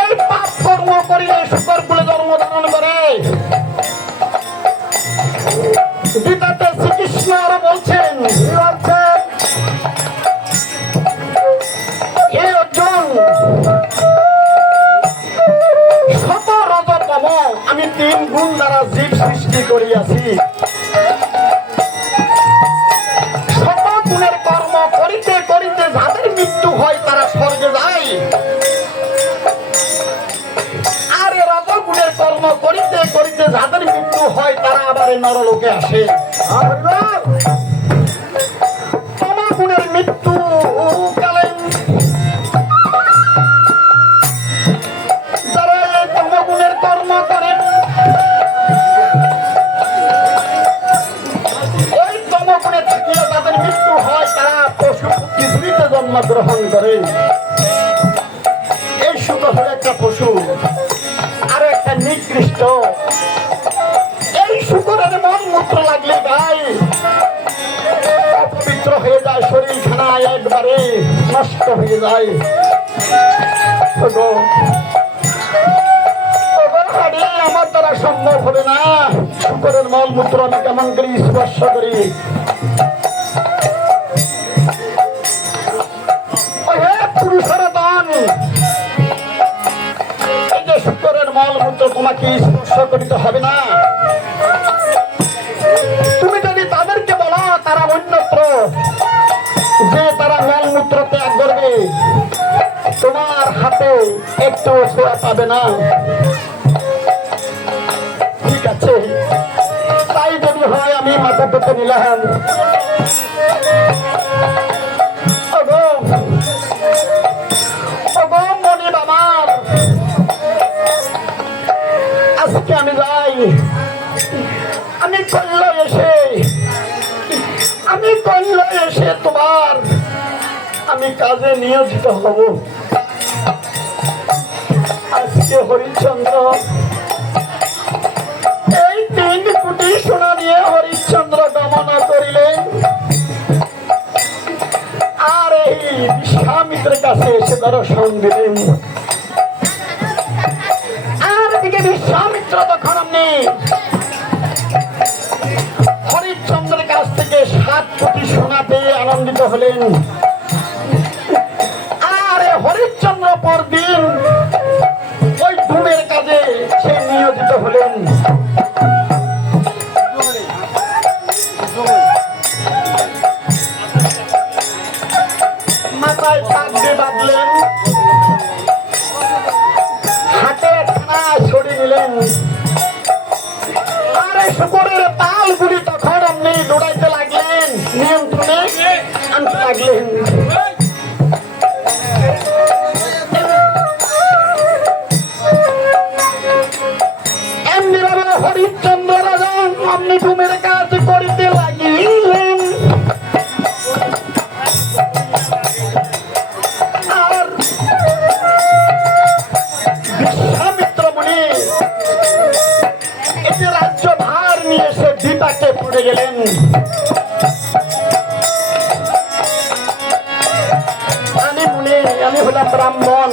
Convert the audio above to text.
এই পাপ কর্ম করিলে শুকর বলে জন্ম ধারণ করে। গীতাতে শ্রীকৃষ্ণ আরও বলছেন আমি তিন গুণ দ্বারা জীব সৃষ্টি করিয়াছি। হয় তারা পশু পৃথিবীতে জন্মগ্রহণ করে। এই শুধু একটা পশু আর একটা নিকৃষ্ট। এই শুকরের মন মূত্র লাগলে গায়ে অপবিত্র হয়ে যায় শরীর খানা একবারে নষ্ট হয়ে যায়। আমার দ্বারা সম্ভব হবে না। শুকরের মলমূত্র আমি কেমন করে স্পর্শ করি? পুরুষের দান। যে শুকরের মলমূত্র তোমাকে স্পর্শ করিতে হবে না। একটু ছোঁয়া পাবে না। ঠিক আছে। তাই যদি হয় আমি মাথা পেতে নিলাম। আজকে আমি যাই। আমি কল্ল এসে, আমি কল্ল এসে তোমার। আমি কাজে নিয়োজিত হব। আর এই বিশ্বামিত্রের কাছে হরিশ্চন্দ্রের কাছ থেকে সাত কোটি সোনা পেয়ে আনন্দিত হলেন। শুকরের পালগুলি তখন আপনি দৌড়াইতে লাগলেন। নিয়ন্ত্রণে আনতে লাগলেন। এমনি রাজা আপনি ঘুমের ব্রাহ্মণ